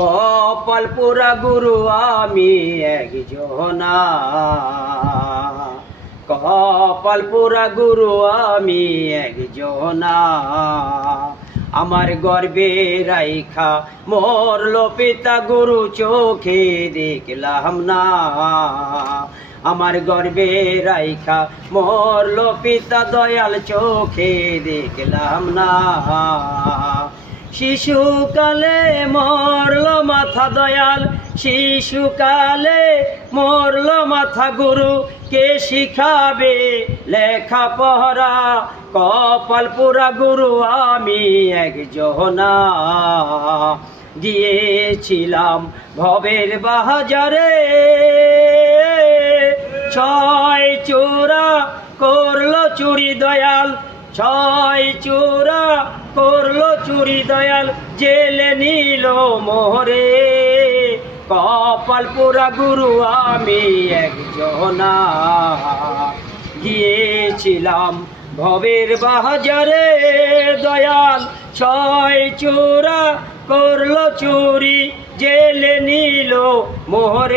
কপাল পুরা গুরু আমি একজনা কপাল পুরা গুরু আমি একজনা আমার গর্বে রাইখা মরল পিতা গুরু চোখে দেখলাম না। আমার গর্বে রাইখা মরল পিতা দয়াল চোখে দেখলাম না। শিশুকালে মরল মাথা দয়াল, শিশুকালে মরল মাথা গুরু, কে শিখাবে লেখা পহরা কপাল পুরা গুরু, আমি একজনা গিয়েছিলাম ভবের বাহাজারে ছয় চোরা করল চুরি দয়াল, ছয় চোরা করল চুরি দয়াল, জেলে নিল মোহরে। কপাল পুরা গুরু আমি একজনা। গিয়েছিলাম ভবের বাজারে দয়াল ছয় চোরা করল চুরি, জেলে নিল মোহরে।